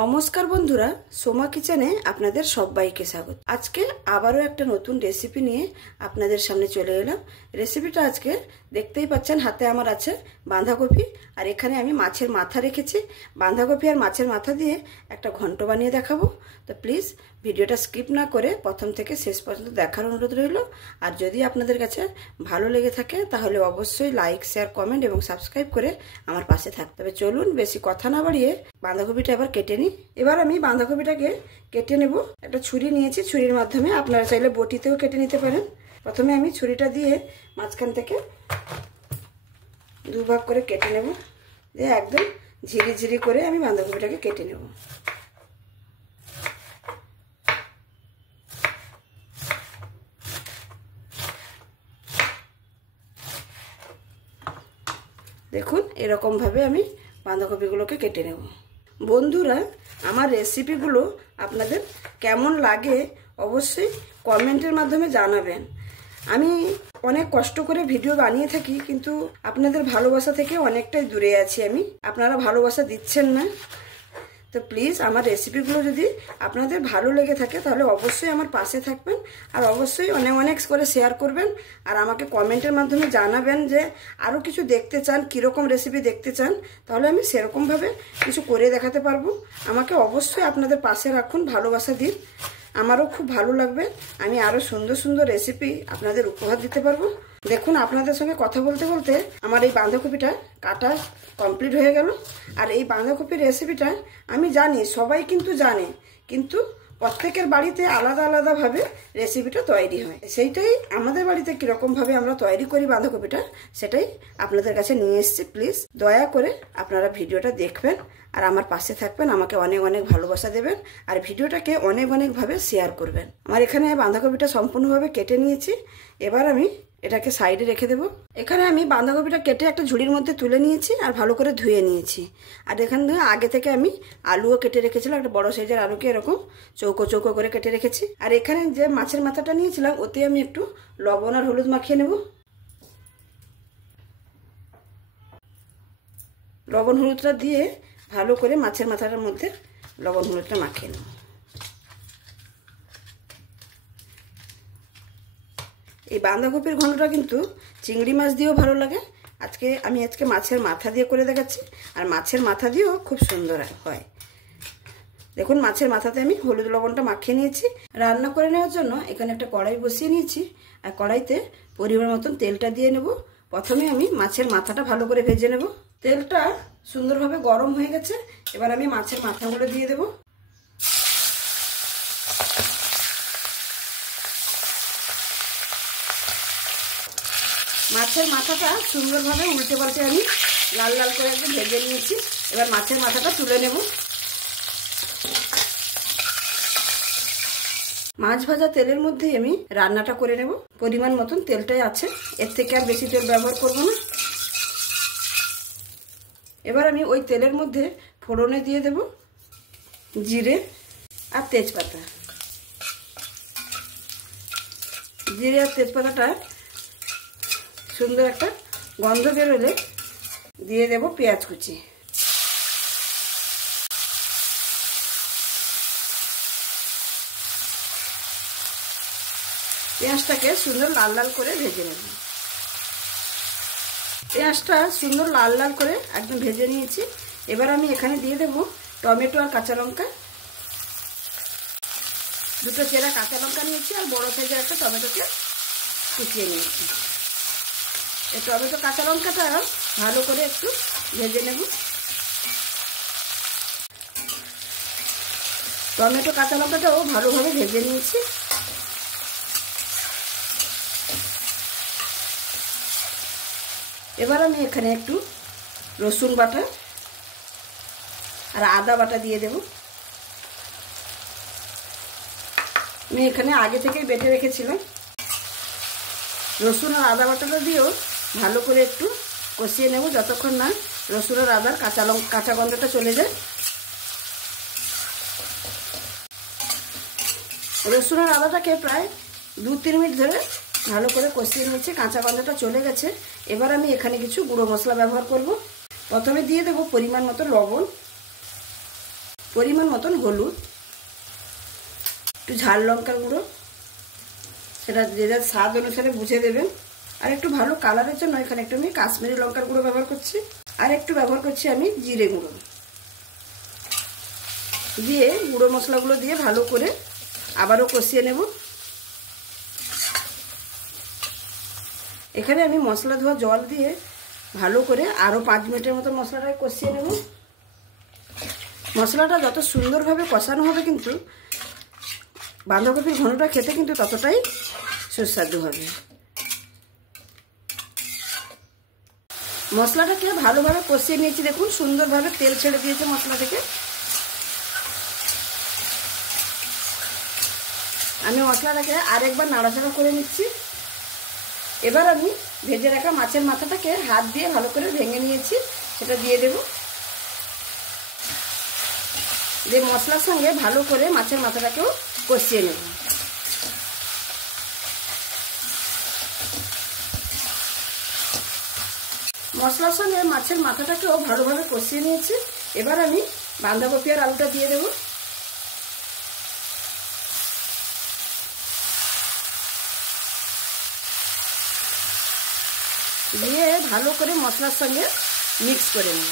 নমস্কার বন্ধুরা, সোমা কিচেনে আপনাদের সবাইকে স্বাগত। আজকে আবারও একটা নতুন রেসিপি নিয়ে আপনাদের সামনে চলে এলাম। রেসিপিটা আজকে দেখতেই পাচ্ছেন, হাতে আমার আছে বাঁধাকপি, আর এখানে আমি মাছের মাথা রেখেছি। বাঁধাকপি আর মাছের মাথা দিয়ে একটা ঘন্ট বানিয়ে দেখাবো। তো প্লিজ ভিডিওটা স্কিপ না করে প্রথম থেকে শেষ পর্যন্ত দেখার অনুরোধ রইল। আর যদি আপনাদের কাছে ভালো লেগে থাকে তাহলে অবশ্যই লাইক, শেয়ার, কমেন্ট এবং সাবস্ক্রাইব করে আমার পাশে থাকতে হবে। চলুন বেশি কথা না বাড়িয়ে বাঁধাকপিটা এবার কেটে নিই। এবার আমি বাঁধাকপিটাকে কেটে নেব। একটা ছুরি নিয়েছি, ছুরির মাধ্যমে, আপনারা চাইলে বটিতেও কেটে নিতে পারেন। প্রথমে আমি ছুরিটা দিয়ে মাঝখান থেকে দুভাগ করে কেটে নেব, দিয়ে একদম ঝিরি ঝিরি করে আমি বাঁধাকপিটাকে কেটে নেব। দেখুন, এরকম ভাবে আমি বাঁধাকপিগুলোকে কেটে নেব। বন্ধুরা, আমার রেসিপিগুলো আপনাদের কেমন লাগে অবশ্যই কমেন্টের মাধ্যমে জানাবেন। আমি অনেক কষ্ট করে ভিডিও বানিয়ে থাকি, কিন্তু আপনাদের ভালোবাসা থেকে অনেকটাই দূরে আছি আমি। আপনারা ভালোবাসা দিচ্ছেন না। তো প্লিজ আমার রেসিপিগুলো যদি আপনাদের ভালো লেগে থাকে তাহলে অবশ্যই আমার পাশে থাকবেন, আর অবশ্যই অনেক অনেক করে শেয়ার করবেন, আর আমাকে কমেন্টের মাধ্যমে জানাবেন যে আরও কিছু দেখতে চান, কীরকম রেসিপি দেখতে চান, তাহলে আমি সেরকমভাবে কিছু করে দেখাতে পারবো। আমাকে অবশ্যই আপনাদের পাশে রাখুন, ভালোবাসা দিন, আমারও খুব ভালো লাগবে। আমি আরও সুন্দর সুন্দর রেসিপি আপনাদের উপহার দিতে পারবো। দেখুন, আপনাদের সঙ্গে কথা বলতে বলতে আমার এই বাঁধাকপিটা কাটা কমপ্লিট হয়ে গেল। আর এই বাঁধাকপির রেসিপিটা আমি জানি সবাই কিন্তু জানে, কিন্তু প্রত্যেকের বাড়িতে আলাদা আলাদাভাবে রেসিপিটা তৈরি হয়। সেইটাই আমাদের বাড়িতে কীরকমভাবে আমরা তৈরি করি বাঁধাকপিটা, সেটাই আপনাদের কাছে নিয়ে এসেছি। প্লিজ দয়া করে আপনারা ভিডিওটা দেখবেন আর আমার পাশে থাকবেন, আমাকে অনেক অনেক ভালোবাসা দেবেন, আর ভিডিওটাকে অনেক অনেকভাবে শেয়ার করবেন। আমার এখানে বাঁধাকপিটা সম্পূর্ণভাবে কেটে নিয়েছি। এবার আমি এটাকে সাইডে রেখে দেব। এখানে আমি বাঁধাকপিটা কেটে একটা ঝুড়ির মধ্যে তুলে নিয়েছি আর ভালো করে ধুয়ে নিয়েছি। আর এখানে আগে থেকে আমি আলুও কেটে রেখেছিলাম, একটা বড় সাইজের আলুকে এরকম চৌকো চৌকো করে কেটে রেখেছি। আর এখানে যে মাছের মাথাটা নিয়েছিলাম ওতে আমি একটু লবণ আর হলুদ মাখিয়ে নেব। লবণ হলুদটা দিয়ে ভালো করে মাছের মাথাটার মধ্যে লবণ হলুদটা মাখিয়ে নেব। এই বাঁধাকপির ঘন্টটা কিন্তু চিংড়ি মাছ দিয়েও ভালো লাগে। আমি আজকে মাছের মাথা দিয়ে করে দেখাচ্ছি, আর মাছের মাথা দিয়েও খুব সুন্দর হয়। দেখুন, মাছের মাথাতে আমি হলুদ লবণটা মাখিয়ে নিয়েছি। রান্না করে নেওয়ার জন্য এখানে একটা কড়াই বসিয়ে নিয়েছি, আর কড়াইতে পরিমাণ মতন তেলটা দিয়ে নেব। প্রথমে আমি মাছের মাথাটা ভালো করে ভেজে নেব। তেলটা সুন্দরভাবে গরম হয়ে গেছে, এবার আমি মাছের মাথাগুলো দিয়ে দেব। মাছের মাথাটা সুন্দরভাবে উল্টে পাল্টে আমি লাল লাল করে একদম ভেজে নিয়েছি। এবার মাছের মাথাটা তুলে নেব। মাছ ভাজা তেলের মধ্যেই আমি রান্নাটা করে নেব। পরিমাণ মতন তেলটাই আছে, এর থেকে আর বেশি তেল ব্যবহার করব না। এবার আমি ওই তেলের মধ্যে ফোড়নে দিয়ে দেব জিরে আর তেজপাতা। জিরে আর তেজপাতাটা সুন্দর একটা গন্ধ বেরোলে দিয়ে দেব পেঁয়াজ কুচি। পেঁয়াজটাকে সুন্দর লাল লাল করে ভেজে নেব। পেঁয়াজটা সুন্দর লাল লাল করে একদম ভেজে নিয়েছি। এবার আমি এখানে দিয়ে দেব টমেটো আর কাঁচা লঙ্কা। দুটো চেরা কাঁচা লঙ্কা নিয়েছি, আর বড় সাইজের একটা টমেটোকে কুচিয়ে নিয়েছি। এই টমেটো কাঁচা লঙ্কাটা ভালো করে একটু ভেজে নেব। টমেটো কাঁচা লঙ্কাটাও ভালোভাবে ভেজে নিয়েছি। এবার আমি এখানে একটু রসুন বাটা আর আদা বাটা দিয়ে দেব। আমি এখানে আগে থেকেই বেটে রেখেছিলাম। রসুন আর আদা বাটাটা দিয়েও ভালো করে একটু কষিয়ে নেব যতক্ষণ না রসুন আর আদার কাঁচা গন্ধটা চলে যায়। রসুন আর আদাটাকে প্রায় 2-3 মিনিট ধরে ভালো করে কষিয়ে নিয়েছি, কাঁচা গন্ধটা চলে গেছে। এবার আমি এখানে কিছু গুঁড়ো মশলা ব্যবহার করব। প্রথমে দিয়ে দেব পরিমাণ মতো লবণ, পরিমাণ মতন হলুদ, একটু ঝাল লঙ্কার গুঁড়ো, সেটা যে যার স্বাদ অনুসারে বুঝে দেবেন। আর একটু ভালো কালারের জন্য এখানে একটু আমি কাশ্মীরি লঙ্কার গুঁড়ো ব্যবহার করছি, আর একটু ব্যবহার করছি আমি জিরে গুঁড়ো দিয়ে গুঁড়ো মশলাগুলো দিয়ে ভালো করে আবারও কষিয়ে নেব। এখানে আমি মশলা ধোয়া জল দিয়ে ভালো করে আরও 5 মিনিটের মতো মশলাটাকে কষিয়ে নেব। মশলাটা যত সুন্দরভাবে কষানো হবে কিন্তু বাঁধাকপির ঘনটা খেতে কিন্তু ততটাই সুস্বাদু হবে। মশলাটাকে ভালোভাবে কষিয়ে নিয়েছি, দেখুন সুন্দরভাবে তেল ছেড়ে দিয়েছে মশলা থেকে। আমি মশলাটাকে আরেকবার নাড়াচাড়া করে নিচ্ছি। এবার আমি ভেজে রাখা মাছের মাথাটাকে হাত দিয়ে ভালো করে ভেঙে নিয়েছি, সেটা দিয়ে দেব। দিয়ে মশলার সঙ্গে ভালো করে মাছের মাথাটাকেও কষিয়ে নেব। মশলার সঙ্গে মাছের মাথাটাকেও ভালোভাবে কষিয়ে নিয়েছি। এবার আমি বাঁধাকপি আর আলুটা দিয়ে দেব। দিয়ে ভালো করে মশলার সঙ্গে মিক্স করে নেব।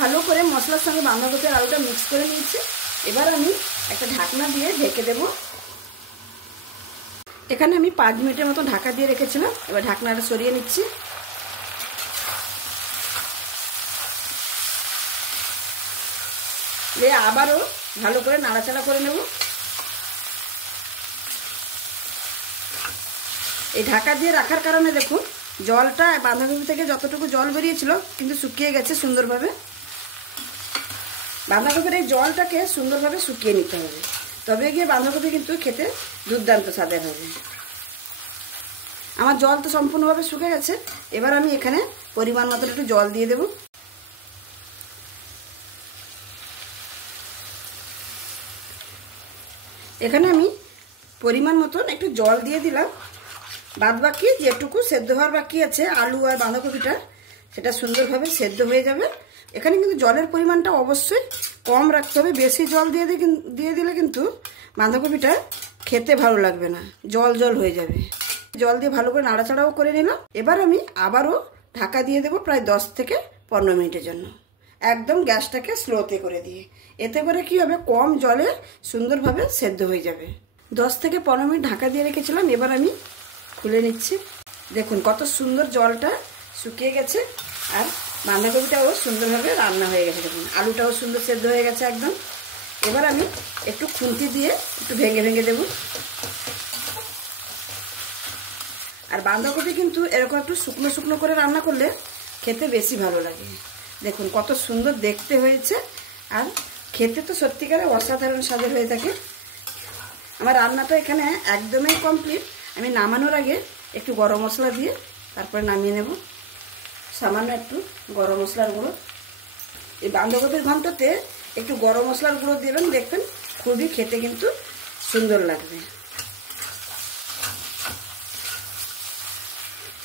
ভালো করে মশলার সঙ্গে বাঁধাকপি আর আলুটা মিক্স করে নিয়েছি। এবার আমি একটা ঢাকনা দিয়ে ঢেকে দেব। এখানে আমি 5 মিনিটের মতো ঢাকা দিয়ে রেখেছিলাম। এবার ঢাকনাটা সরিয়ে নিচ্ছি। দিয়ে আবারও ভালো করে নাড়াচাড়া করে নেব। এই ঢাকা দিয়ে রাখার কারণে দেখুন জলটা বাঁধাকপি থেকে যতটুকু জল বেরিয়েছিল কিন্তু শুকিয়ে গেছে সুন্দরভাবে। বাঁধাকপির এই জলটাকে সুন্দরভাবে শুকিয়ে নিতে হবে, তবে গিয়ে বাঁধাকপি কিন্তু খেতে দুর্দান্ত স্বাদের হবে। আমার জল তো সম্পূর্ণভাবে শুকিয়ে গেছে। এবার আমি এখানে পরিমাণ মতো একটু জল দিয়ে দেব। এখানে আমি পরিমাণ মতন একটু জল দিয়ে দিলাম। বাদ বাকি যেটুকু সেদ্ধ হওয়ার বাকি আছে আলু আর বাঁধাকপিটা, সেটা সুন্দরভাবে সেদ্ধ হয়ে যাবে। এখানে কিন্তু জলের পরিমাণটা অবশ্যই কম রাখতে হবে। বেশি জল দিয়ে দিলে কিন্তু বাঁধাকপিটা খেতে ভালো লাগবে না, জল জল হয়ে যাবে। জল দিয়ে ভালো করে নাড়াচাড়াও করে নিলাম। এবার আমি আবারও ঢাকা দিয়ে দেবো প্রায় 10 থেকে 15 মিনিটের জন্য, একদম গ্যাসটাকে স্লোতে করে দিয়ে। এতে করে কি হবে, কম জলে সুন্দরভাবে সেদ্ধ হয়ে যাবে। 10 থেকে 15 মিনিট ঢাকা দিয়ে রেখেছিলাম। এবার আমি খুলে নিচ্ছি। দেখুন কত সুন্দর জলটা শুকিয়ে গেছে, আর বাঁধাকপিটাও সুন্দরভাবে রান্না হয়ে গেছে। দেখুন আলুটাও সুন্দর সেদ্ধ হয়ে গেছে একদম। এবার আমি একটু খুন্তি দিয়ে একটু ভেঙে ভেঙে দেব। আর বাঁধাকপি কিন্তু এরকম একটু শুকনো শুকনো করে রান্না করলে খেতে বেশি ভালো লাগে। দেখুন কত সুন্দর দেখতে হয়েছে, আর খেতে তো সত্যিকারে অসাধারণ স্বাদের হয়ে থাকে। আমার রান্নাটা এখানে একদমই কমপ্লিট। আমি নামানোর আগে একটু গরম মশলা দিয়ে তারপরে নামিয়ে নেব। সামান্য একটু গরম মশলার গুঁড়ো। এই বাঁধাকপির ঘন্টতে একটু গরম মশলার গুঁড়ো দেবেন, দেখবেন খুবই খেতে কিন্তু সুন্দর লাগবে।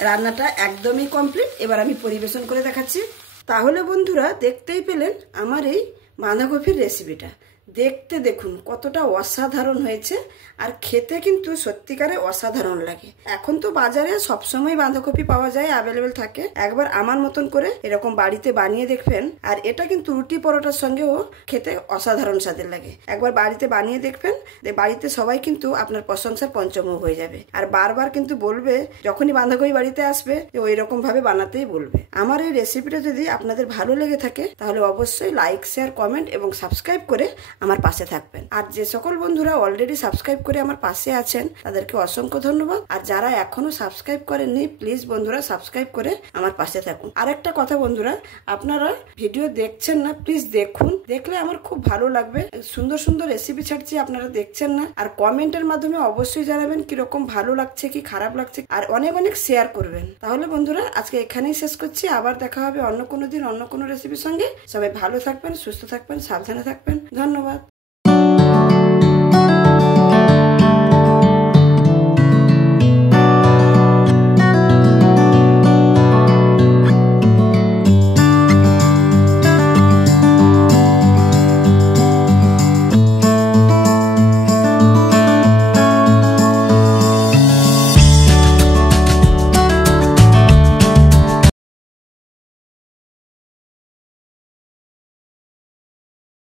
রান্নাটা একদমই কমপ্লিট। এবার আমি পরিবেশন করে দেখাচ্ছি। তাহলে বন্ধুরা দেখতেই পেলেন আমার এই বাঁধাকপির রেসিপিটা। দেখতে দেখুন কতটা অসাধারণ হয়েছে, আর খেতে কিন্তু সত্যিকারে অসাধারণ লাগে। এখন তো বাজারে সবসময় বাঁধাকপি পাওয়া যায়, অ্যাভেলেবেল থাকে। একবার আমার মতন করে এরকম বাড়িতে বানিয়ে দেখবেন, আর এটা কিন্তু রুটি পরোটার সঙ্গেও খেতে অসাধারণ স্বাদের লাগে। একবার বাড়িতে বানিয়ে দেখবেন, বাড়িতে সবাই কিন্তু আপনার প্রশংসার পঞ্চমুখ হয়ে যাবে, আর বারবার কিন্তু বলবে যখনই বাঁধাকপি বাড়িতে আসবে যে ওই রকম ভাবে বানাতেই বলবে। আমার এই রেসিপিটা যদি আপনাদের ভালো লেগে থাকে তাহলে অবশ্যই লাইক, শেয়ার, কমেন্ট এবং সাবস্ক্রাইব করে আমার পাশে থাকবেন। আর যে সকল বন্ধুরা অলরেডি সাবস্ক্রাইব করে আমার পাশে আছেন তাদেরকে অসংখ্য ধন্যবাদ। আর যারা এখনো সাবস্ক্রাইব করেননি প্লিজ বন্ধুরা সাবস্ক্রাইব করে আমার পাশে থাকুন। আরেকটা কথা বন্ধুরা, আপনারা ভিডিও দেখছেন না, প্লিজ দেখুন, দেখলে আমার খুব ভালো লাগবে। সুন্দর সুন্দর রেসিপি ছাড়ছি, আপনারা দেখছেন না। আর কমেন্টের মাধ্যমে অবশ্যই জানাবেন কিরকম ভালো লাগছে কি খারাপ লাগছে, আর অনেক অনেক শেয়ার করবেন। তাহলে বন্ধুরা আজকে এখানেই শেষ করছি। আবার দেখা হবে অন্য কোনো দিন অন্য কোনো রেসিপির সঙ্গে। সবাই ভালো থাকবেন, সুস্থ থাকবেন, সাবধানে থাকবেন। ধন্যবাদ।